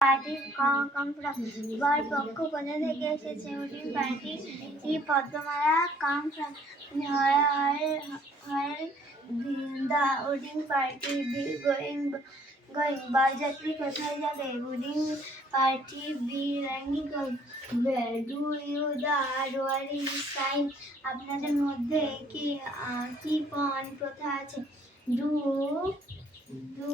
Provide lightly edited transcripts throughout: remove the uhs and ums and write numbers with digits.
Party বর পক্ষ কোথা থেকে এসেছে? Wedding party Padmamala come from the wedding party be going বরযাত্রী কোথায় যাবে? Wedding party be running do you the roaring sign. আপনাদের মধ্যে কি কি পণ প্রথা আছে? Do do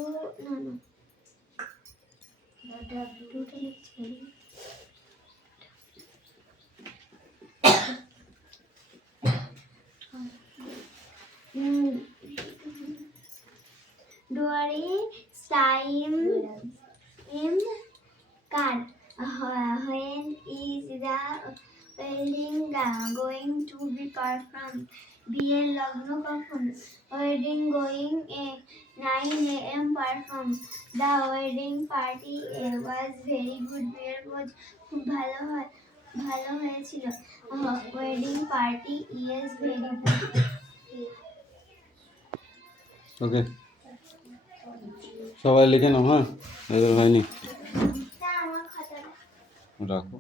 During time in car. When is the wedding going to be performed? বিয়ের লগ্ন কখন? Wedding going 9 a.m. performed. The wedding party was very good. বিয়ের ভোজ খুব ভালো হয়েছিল. Wedding party is very good. ওকে সবাই লিখে নাও। হ্যাঁ এদের হয়নি, রাখো।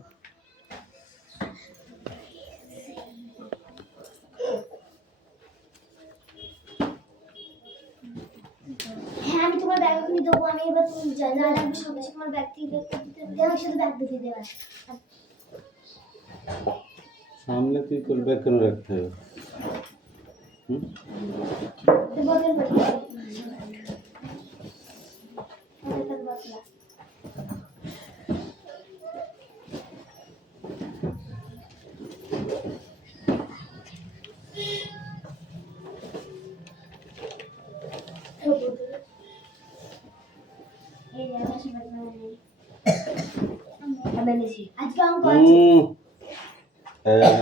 হ্যাঁ আমি তোমার ব্যাগ ওখানে দেবো। আমি এবার তুমি যা লাগবে সব কিছু তোমার ব্যাগ থেকে দেওয়া, শুধু ব্যাগ দিয়ে দেওয়া। সামনে তুই তোর ব্যাগ কেন রাখতে হবে? আজকে অঙ্ক আছে।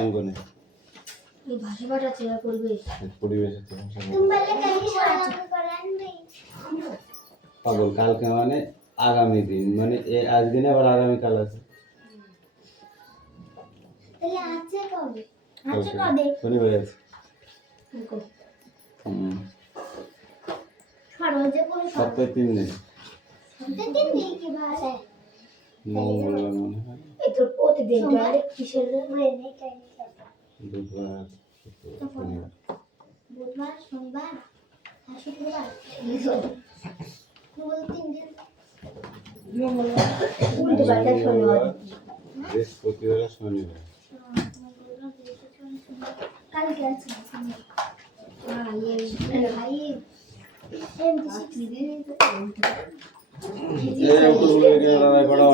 অঙ্ক নেই, এই ভাষা পাঠ আছে আর পরিবেশ। পরিবেশ আছে। তুমি বললে কালকে অঙ্ক করান নেই। পাগল, কালকে মানে আগামী দিন, মানে আজ দিনে আবার আগামীকাল আছে। তাহলে আছে কবে? আছে কবে? শনিবার আছে। রোজে কোন সপ্তাহে 3 দিন। সপ্তাহে 3 দিন কি ভাষা? মঙ্গলবার মনে হয়। এই তো প্রতিদিন আর কিসের মানে নেই কাই বুধবার, শনিবার, বুধবার, শনিবার আর শুক্রবার। বল 3 দিন। মঙ্গলবার, বুধবার, শনিবার, বৃহস্পতিবার, শনিবার। কালকে আছে। ये भाई এম কি দিন তো এই অঙ্কগুলো এখানে রাখাই পড়াও।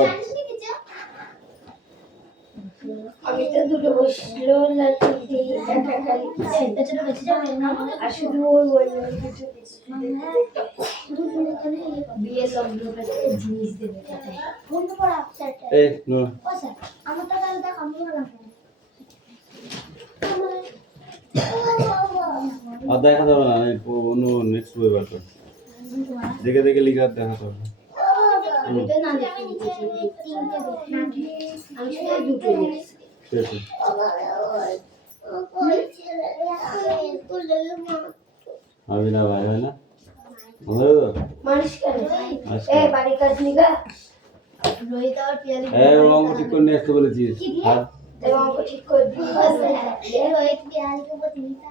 আমি তো দুটো বসলো লাঠি দিয়ে দেখা খালি সেটা ছোট বেশি যাবে না আর শুধু ওই দুটো করে বিয়ে লগ্ন করতে জিনিস দেবে তাতে বন্ধ পড়া আপসেট এই নো ও স্যার আমার তো কাল দা আমি বললাম আর দেখা যাবে না, অন্য নেক্সট বই বার কর, দেখে দেখে লিখে আর দেখা যাবে না। এটা না দেখি তিনটে দেখি আমি শুধু দুটো লিখছি। ঠিক আছে আমি না ভাই হয় না আমাদের তো মানুষ করে এই বাড়ি কাজ নিগা রোহিত আর পিয়ালি এই অঙ্ক ঠিক করে নিয়ে আসতে বলেছিস। আর এই অঙ্ক ঠিক করে দিই রোহিত পিয়ালি কে বলতে নিতা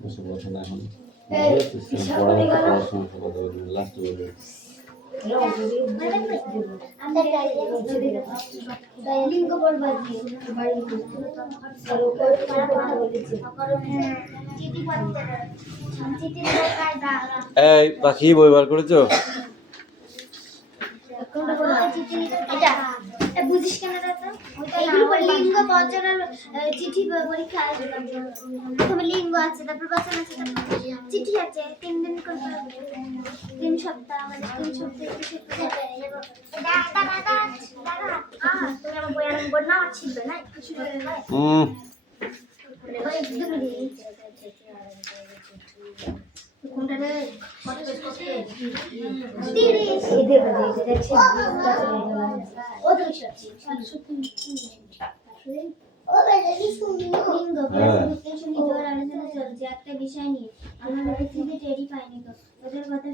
বসে বসে না এখন পড়াশোনা কথা বলবি লাস্ট বলবি। লিঙ্গ বলবা বাড়ি এই পাখি বই বার করেছো? বুঝিস কেন এইগুলো লিঙ্গ বচনের চিঠি পরীক্ষা প্রথমে লিঙ্গ আছে, তারপর বচন আছে, তারপর চিঠি আছে। 3 দিন করে 3 সপ্তাহ আমাদের 3 সপ্তাহ তুমি আমার বই আরম্ভ না আমার ছিলবে না কিছু কোনটা রে কত পেজ একটা বিষয় নিয়ে আমরা টেরি পাইনি তো ওদের কথা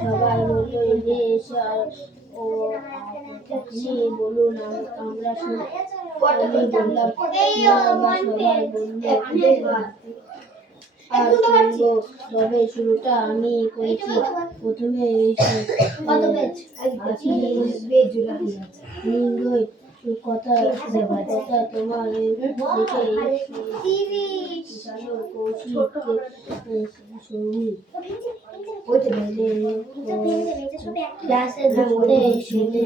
সবাই বলল ইলিশ ও আপনি বলুন আমরা শুনি। আমি বললাম সবাই বলল আর শুনবো, তবে শুরুটা আমি করেছি। প্রথমে লিঙ্গই কথা কথা তোমার দেখে কৌশিককে সৌমি ক্লাসে ঢুকতে শুনে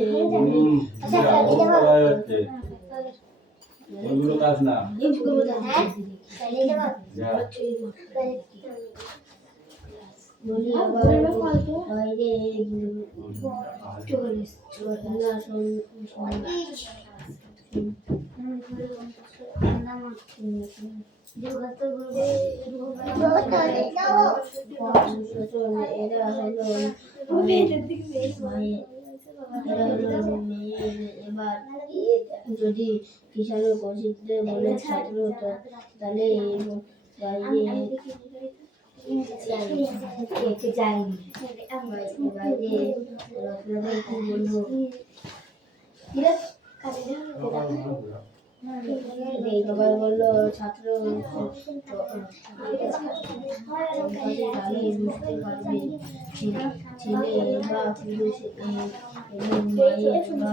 ওইগুলো কাজ না বলি আবার বাইরে এবার যদি কিষাণু কৌশিকদের বলে ছাত্র তাহলে সবাই বললো ছাত্র বুঝতে পারবে ছেলে বা পুরুষ মায়ের বা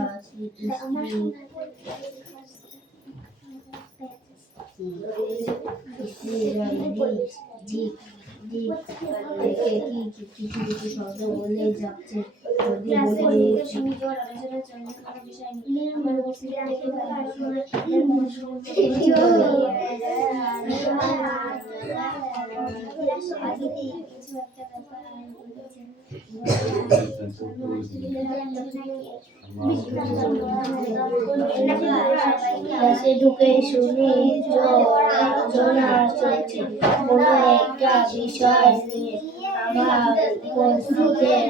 কিছু শব্দ বলে যাচ্ছে। ক্লাসে ঢুকে শুনি আলোচনা চলছে কোনো একটা বিষয় নিয়ে। আমার উপস্থিতের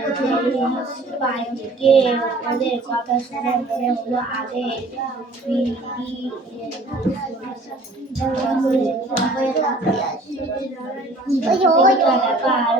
পাইকে ওদের কথা শুনে মনে হলো আগের ব্যাপার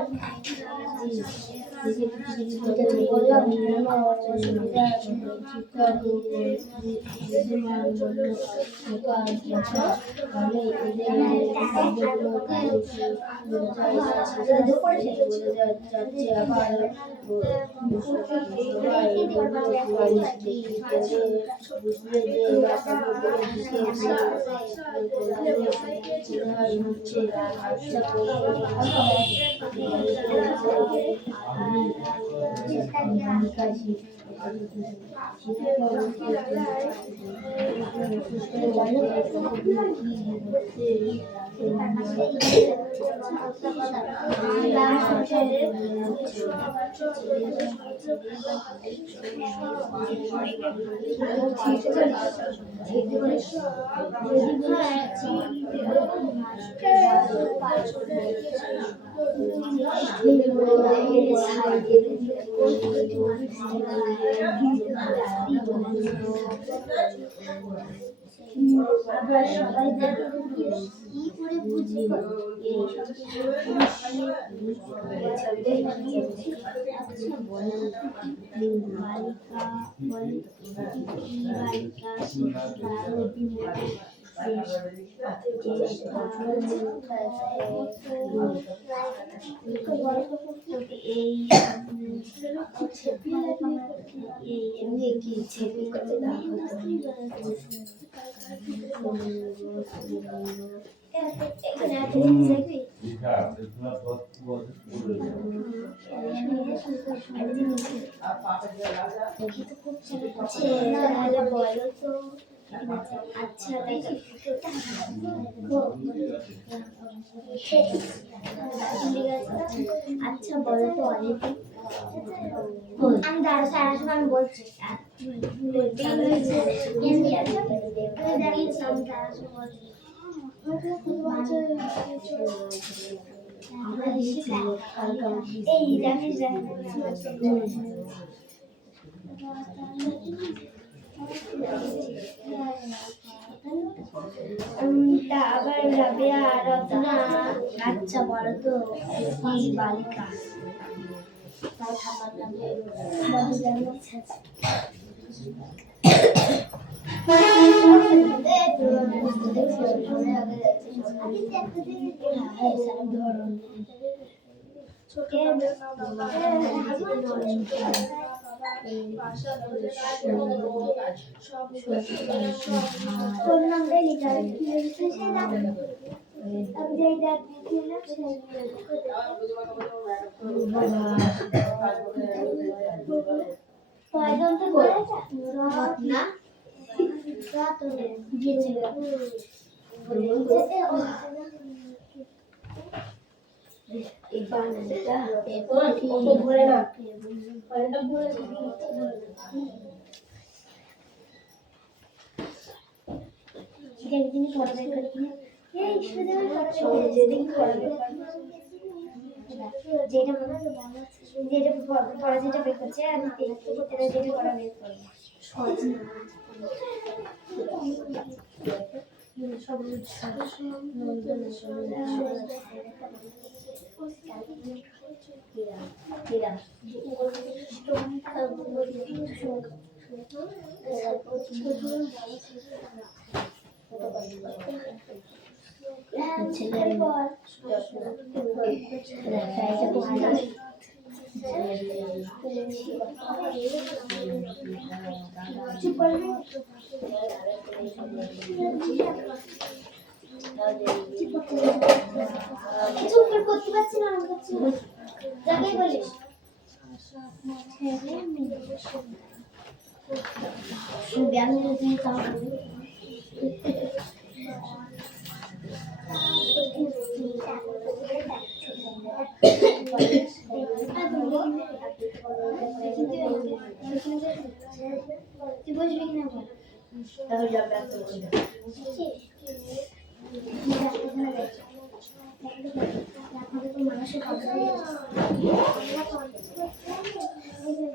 আবার সবাই কি করে বুঝি বলো তো আচ্ছা আচ্ছা বলো তো অনেকে আমি দাঁড়াতে আমি বলছি এই জানিস তা আবার রাবেয়া রত্না আচ্ছা বলো তো এই বালিকা তার ঠাকুর তোর নামটাই লিখা একদিনই পড়া বের করি যেদিন যেটা পড়া যেটা বের করছে আমি যেটা পড়া বের করি করতে পারছি না যাকে বলিস তুই বসবি কিনা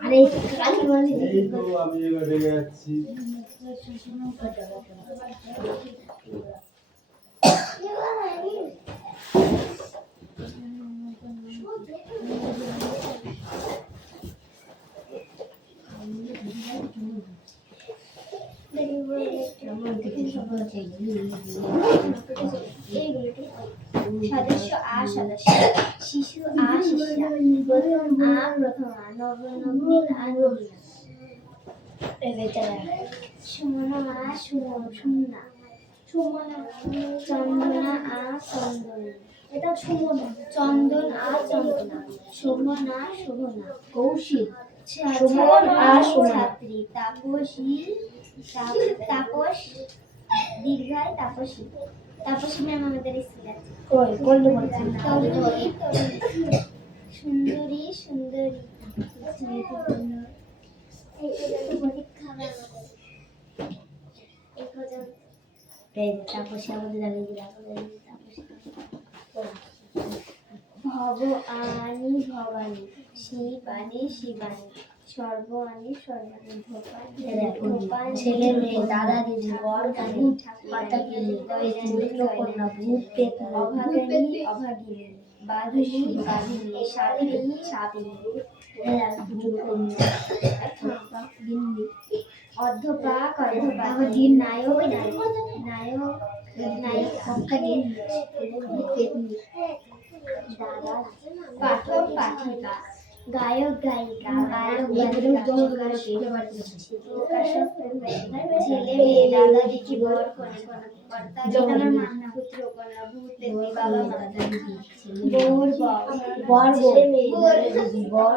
আরে এই তো আমি এবারে যাচ্ছি সদস্য আ সদস্য শিশু আ শিষ্যা প্রথম আ প্রথম আ নবনবী আ নবীনা সুমনা আ সুমনা চন্দনা আ চন্দনা এটা সুমনা চন্দন আ চন্দনা শোভনা শোভনা কৌশিক সুমন আ ছাত্রী তাপসী তাপস দীর্ঘায় তাপসী তাপসী ম্যাম আমাদের স্কুলে আছে। কই কোনটা বলছি সুন্দরী সুন্দরী পরীক্ষা এই যে তাপসী আমাদের জানি তাপসী ভবানী ভবানী শিবানী শিবানী সর্বাণী সর্বাণী ধোপান ছেলে মেয়ে দাদা দিদি বর গানি মাতা গিনি কন্যা ভূত পেত অভাগিনী অভাগিনী বাঘিনী বাঘিনী সাধিনী সাধিনী অর্ধপাক অর্ধপাক নায়ক নায়ক নায়ক পাঠক পাঠিকা গায়ক গায়িকা গায়ক গায়িকা ছেলে মেয়ে দাদা দিদি বর কন্যা পুত্র কন্যা ভূত পেতনি বাবা মা বউর বর ছেলে মেয়ে বর বর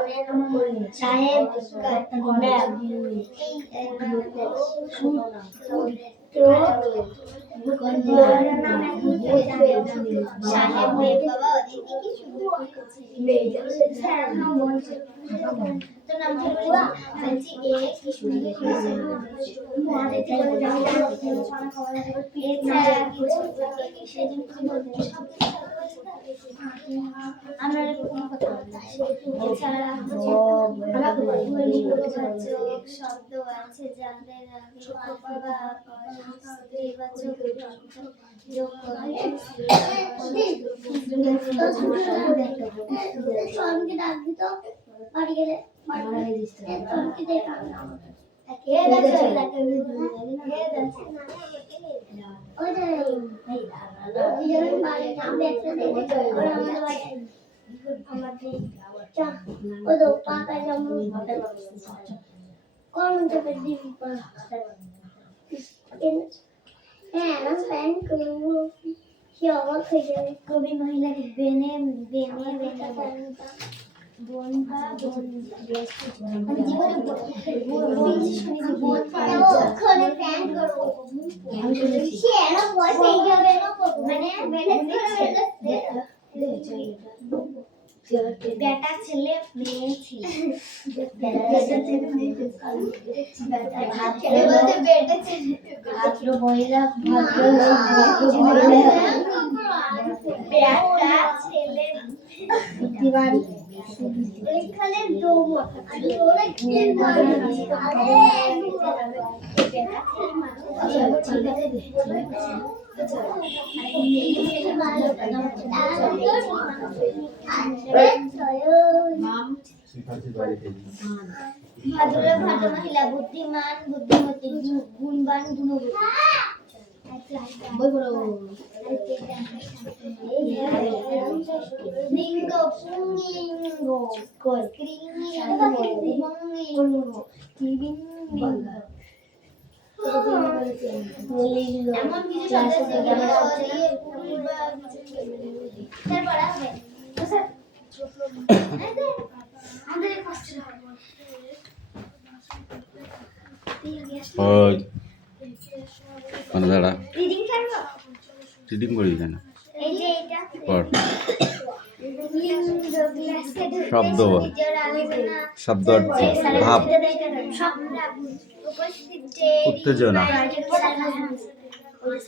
সাহেব সাহেব বাবা ওদিকে কি সুন্দর তো নাম ধরে বলছি এ কি সুন্দর আমরা শব্দ আছে যাদের কবি মহিলাকে বেনে বেনে বেনে বোন বা বোন বেটা ছেলে মেয়ে ছেলে ভাদ্র মহিলা বেটা ছেলে এখানে ভাদ্র ভাদ্র মহিলা বুদ্ধিমান বুদ্ধিমতী গুণবান গুণবতী লিঙ্গ পুংলিঙ্গ স্ত্রীলিঙ্গ পুংলিঙ্গ স্ত্রীলিঙ্গ এমন কিছু শব্দ আছে যেগুলো পুরুষ বা স্যার পড়া হবে তো স্যার আমাদের কষ্ট হবে ওই মানে দাঁড়া রিডিং করব রিডিং করি কেন এই যে এটা পড় শব্দ বল। শব্দ অর্থ ভাব উত্তেজনা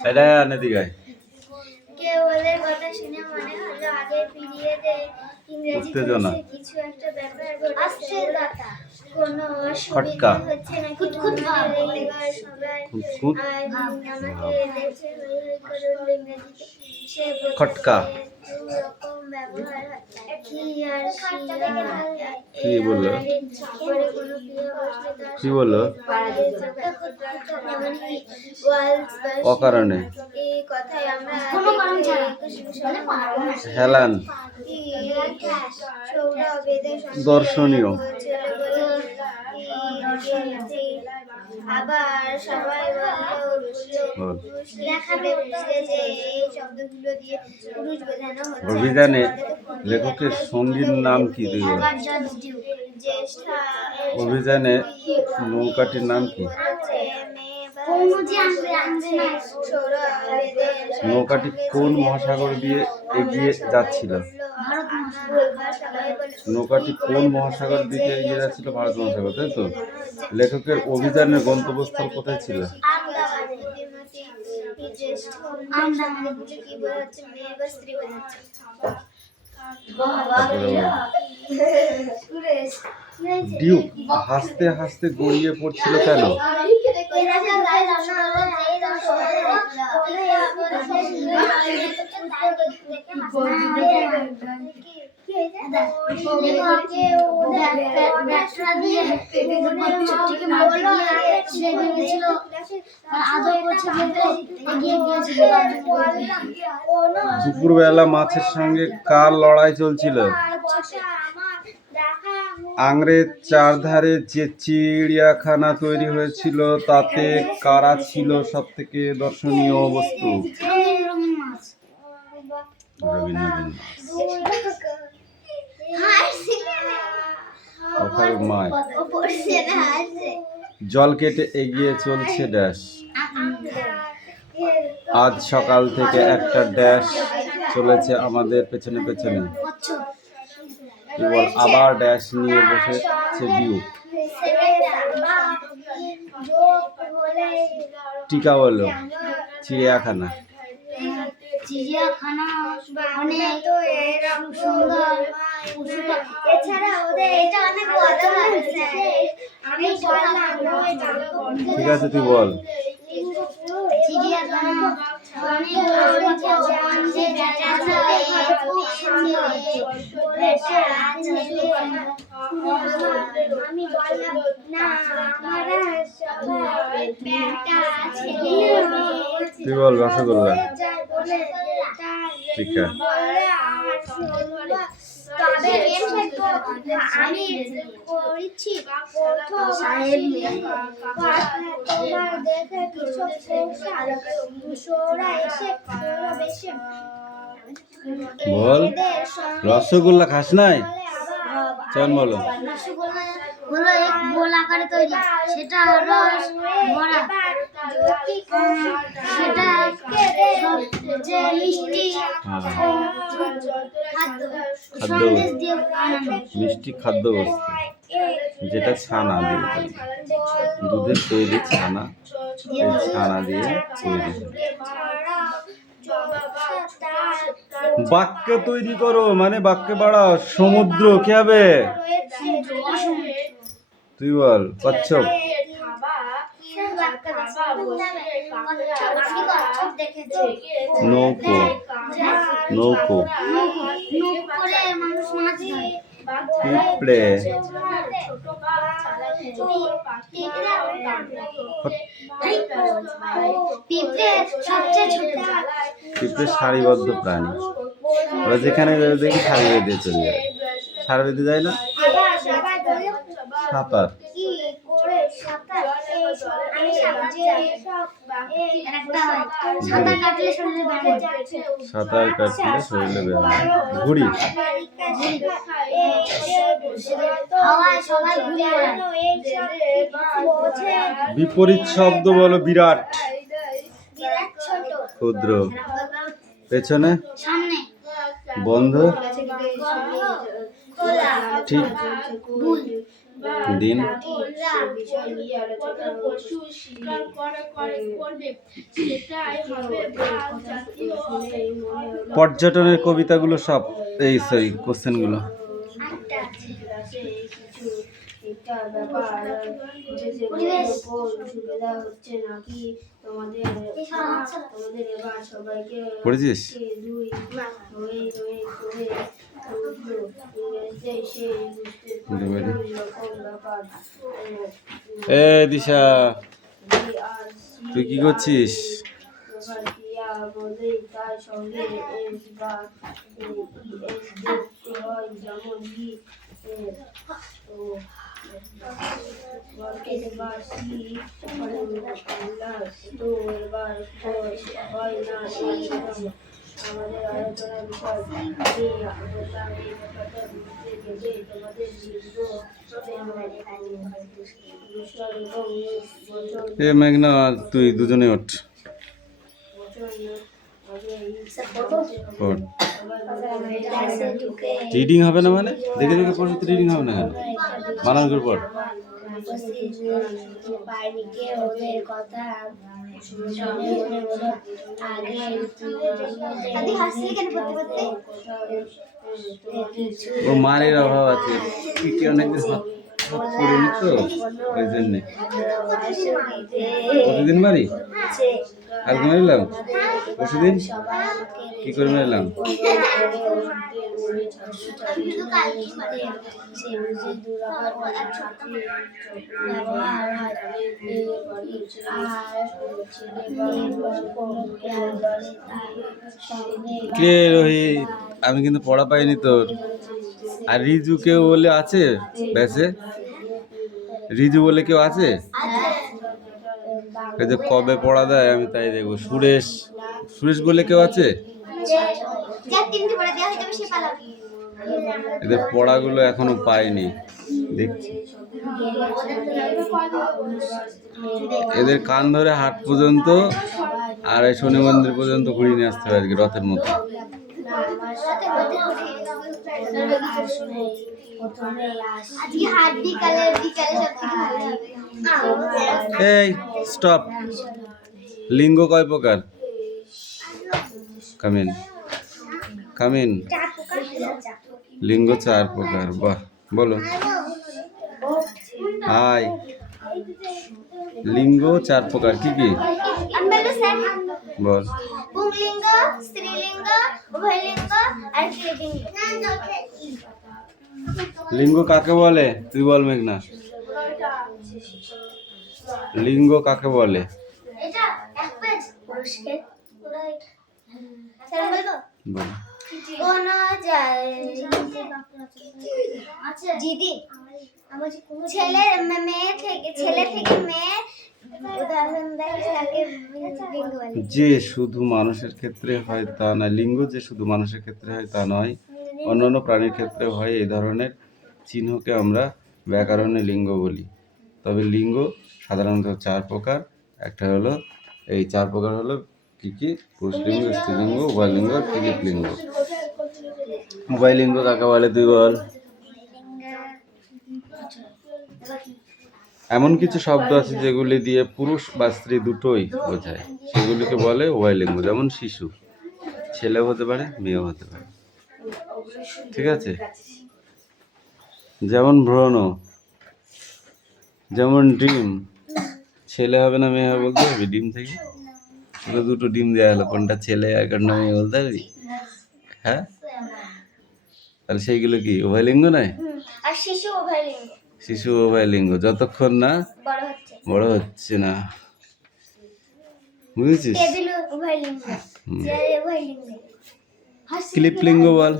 এটা এদিকে কেউ ওদের কথা শুনে মনে হলো আগের পিরিয়ডে ইংরেজি উত্তেজনা। ক্লাসে কিছু একটা ব্যাপার ঘটেছে কোনো খটকা। অসুবিধা হচ্ছে না খুঁতখুত ভাব সবাই খুঁতখুত আমাকে দেখে হই হই করে উঠল ইংরেজিতে সে বলছে, খটকা। দুরকম ব্যবহার হয় কি আর কি বললো? পরে কোনো ক্রিয়া বসলে তার কি বললো? যেমন কি ওয়ালস বা অকারণে এই কথাই আমরা হেলান দর্শনীয়। আবার সবাই বল। যে এই শব্দগুলো দিয়ে পুরুষ বোঝানো হচ্ছে অভিধানে লেখকের সঙ্গীর নাম কি তুই বল? জ্যেষ্ঠা অভিযানে নৌকাটির নাম কি? নৌকাটি কোন মহাসাগর দিয়ে এগিয়ে যাচ্ছিল? নৌকাটি কোন মহাসাগর দিকে এগিয়ে যাচ্ছিল? ভারত মহাসাগর, তাই তো? লেখকের অভিযানের গন্তব্যস্থল কোথায় ছিল? ডিউক হাসতে হাসতে গড়িয়ে পড়ছিল কেন? দুপুরবেলা মাছের সঙ্গে কার লড়াই চলছিল? আংরের চারধারে যে চিড়িয়াখানা তৈরি হয়েছিল তাতে কারা ছিল সব থেকে দর্শনীয় বস্তু? জল কেটে এগিয়ে চলছে ড্যাশ। আজ সকাল থেকে একটা ড্যাশ চলেছে আমাদের পেছনে পেছনে। কেবল আবার ড্যাশ নিয়ে বসেছে ডিউক। টিকা বলো চিড়িয়াখানা। চিড়িয়াখানা অনেক সুন্দর। এছাড়া ওদের এটা অনেক মজা লাগছে। আমি বললাম ঠিক আছে তুই বল। চিড়িয়াখানা অনেক আমি বললাম না তুই বল রসগোল্লা। ঠিক আছে আমি করেছি তোমার দেখে কিছু বল রসগোল্লা খাস নাই? চল বলো। রসগোল্লা হলো এক গোল আকারে তৈরি, সেটা রস ভরা, সেটা সবচেয়ে মিষ্টি সন্দেশ দিয়ে বানানো মিষ্টি খাদ্য বস্তু, যেটা ছানা দিয়ে তৈরি, দুধের তৈরি ছানা, এই ছানা দিয়ে তৈরি। বাক্য তৈরি করো, মানে বাক্য বাড়াও। সমুদ্র কি হবে? তুই বল। কচ্ছপ। নৌকো। নৌকো। পিঁপড়ে। পিঁপড়ে সারিবদ্ধ প্রাণী, ওরা যেখানে দেখি সারি বেঁধে চলে যায়। সারি বেঁধে যায় না? সাঁতার। সাঁতার কাটলে শরীরে ব্যায়াম। ঘুড়ি। বিপরীত শব্দ বলো। বিরাট। ক্ষুদ্র। পেছনে। বন্ধ। ঠিক। দিন। পর্যটনের কবিতাগুলো সব এই সরি কোশ্চেনগুলো। পড়েছিস? এ দিশা, তুই কি করছিস? আমাদের আলোচনার বিষয় তোমাদের এ মেঘনা, তুই দুজনে ওঠ। রিডিং হবে না মানে? দেখে দেখে পড়বি তো, রিডিং হবে না কেন? বানান করে পড়। ওদের কথা শুনে মনে হলো আগে আদি হাসি কেন পড়তে পড়তে? ও মারের অভাব আছে, পিঠে অনেকদিন পড়িনি তো, ওই জন্যে। প্রতিদিন মারি? কালকে মারিলাম? পরশুদিন কি করে মারিলাম? কে রোহিত, আমি কিন্তু পড়া পাইনি তোর। আর রিজু কেউ বলে আছে ব্যাসে? রিজু বলে কেউ আছে? এই যে কবে পড়া দেয় আমি তাই দেখবো। সুরেশ, সুরেশ বলে কেউ আছে? যার তিনটে পড়া দেওয়া হয়ে যাবে সে পালাবে। এদের পড়াগুলো এখনো পাইনি, দেখছি। এদের কান ধরে হাট পর্যন্ত আর এই শনি মন্দির পর্যন্ত ঘুরিয়ে নিয়ে আসতে হবে আজকে রথের মতো। আজকে হাট বিকালে বিকালে সব থেকে ভালো হবে। এই স্টপ। লিঙ্গ কয় প্রকার? Come in come in. লিঙ্গ 4 প্রকার। বাহ, বলো। হাই, লিঙ্গ 4 প্রকার কি কি? আমি বলবো স্যার। বল। পুংলিঙ্গ, স্ত্রীলিঙ্গ, উভয়লিঙ্গ আর ক্লীবলিঙ্গ। লিঙ্গ কাকে বলে তুই বল মেঘনা? লিঙ্গ কাকে বলে? এটা এক পেজ পুরস্কার। স্যার বলবো? বল। কোন দিদি ছেলে মেয়ে থেকে ছেলে থেকে মেয়ে উদাহরণ দেয় তাকে লিঙ্গ বলে। যে শুধু মানুষের ক্ষেত্রে হয় তা না, লিঙ্গ যে শুধু মানুষের ক্ষেত্রে হয় তা নয়, অন্যান্য প্রাণীর ক্ষেত্রে হয়। এই ধরনের চিহ্নকে আমরা ব্যাকরণে লিঙ্গ বলি। তবে লিঙ্গ সাধারণত 4 প্রকার। একটা হলো, এই 4 প্রকার হলো কি কি? পুরুষলিঙ্গ, স্ত্রীলিঙ্গ, উভয়লিঙ্গ আর ক্লীবলিঙ্গ। উভয়লিঙ্গ কাকে বলে তুই বল? এমন কিছু শব্দ আছে যেগুলি দিয়ে পুরুষ বা স্ত্রী দুটোই বোঝায়, সেগুলিকে বলে উভয়লিঙ্গ। যেমন শিশু, ছেলেও হতে পারে মেয়েও হতে পারে, ঠিক আছে? যেমন ভ্রূণ, যেমন ডিম, ছেলে হবে না মেয়ে হবে বলতে পারবি? ডিম থেকে শুধু দুটো ডিম দেওয়া হলো, কোনটা ছেলে আর কোনটা মেয়ে বলতে পারবি? হ্যাঁ, তাহলে সেইগুলো কি উভয়লিঙ্গ নয়? আর শিশু উভয়লিঙ্গ। শিশু উভয়লিঙ্গ যতক্ষণ না বড় হচ্ছে না, বুঝেছিস? টেবিল উভয়লিঙ্গ, চেয়ার উভয়লিঙ্গ। ক্লীবলিঙ্গ বল।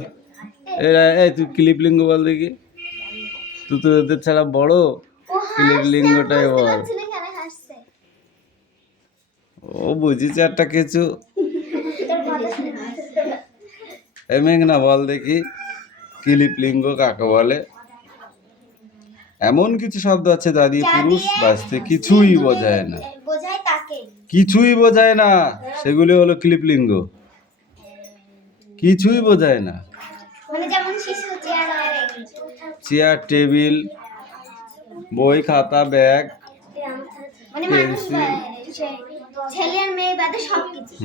এই তুই ক্লীবলিঙ্গ বল দেখি। তুই তো এদের ছাড়া বড়, ক্লীবলিঙ্গটাই বল। ও বুঝিস একটা কিছু। মেঘনা বল দেখি, ক্লীবলিঙ্গ কাকে বলে? এমন কিছু শব্দ আছে যা দিয়ে পুরুষ বা স্ত্রী কিছুই বোঝায় না, কিছুই বোঝায় না, সেগুলি হলো ক্লীবলিঙ্গ। কিছুই বোঝায় না। মানে যেমন শিশু, চেয়ার, টেবিল, বই, খাতা, ব্যাগ, মানে পেন্সিল। ছেলে আর মেয়ে বাদে সবকিছু।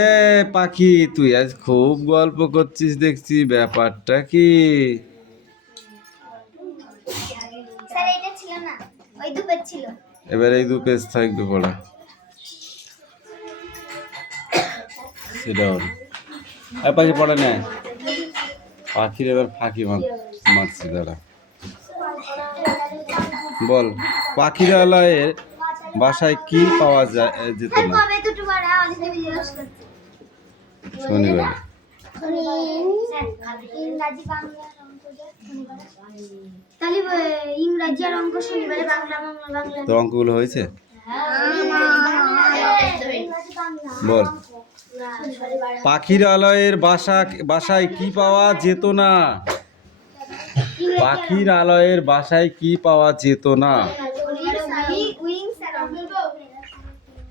এ পাখি, তুই আজ খুব গল্প করছিস দেখছি, ব্যাপারটা কি? স্যার এটা ছিল না, ওই দু পেজ ছিল। এবার এই 2 পেজ থাকবে পড়া। সেটা হল আর পাখি পড়া নেয়। পাখির এবার ফাঁকি মারছি দাঁড়া। বল, পাখিরালয়ের বাসায় কি পাওয়া যেত না? কবে দুটো পড়া অনেকে জিজ্ঞেস করছে। শনিবার। ইংরাজি বাংলা অঙ্ক তাহলে ইংরাজি আর অঙ্ক শনিবারে, বাংলা তো অঙ্কগুলো হয়েছে? বল। পাখিরালয়ের বাসায় কি পাওয়া যেত না? পাখিরালয়ের বাসায় কি পাওয়া যেত না?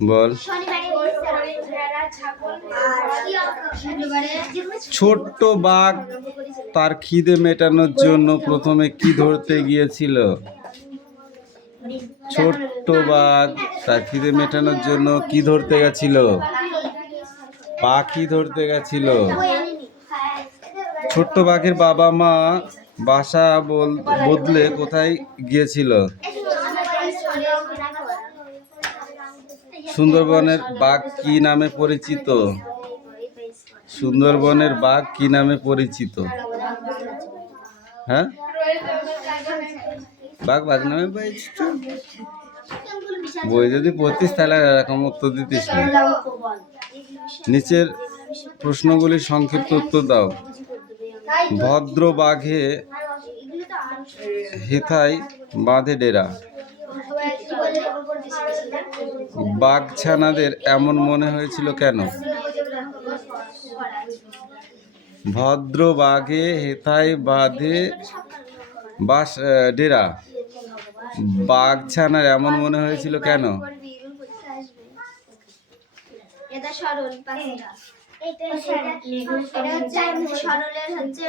বল। ছোট্ট বাঘ তার খিদে মেটানোর জন্য প্রথমে কি ধরতে গিয়েছিল? ছোট্ট বাঘ তার খিদে মেটানোর জন্য কি ধরতে গেছিল? পাখি ধরতে গেছিল। ছোট্ট বাঘের বাবা মা বাসা বদলে কোথায় গিয়েছিল? সুন্দরবনের বাঘ কি নামে পরিচিত? সুন্দরবনের বাঘ কি নামে পরিচিত? হ্যাঁ, বাঘ নামে পরিচিত। বই যদি পড়তিস তাহলে এরকম উত্তর দিতিস না। নিচের প্রশ্নগুলির সংক্ষিপ্ত উত্তর দাও। ভদ্র বাঘে হেথায় বাঁধে ডেরা। বাঘছানাদের এমন মনে হয়েছিল কেন? ভদ্র বাঘে হেথায় বাঁধে ডেরা। বাঘছানার এমন মনে হয়েছিল কেন? এটা সরল পাঁচটা। এটা হচ্ছে সরলের হচ্ছে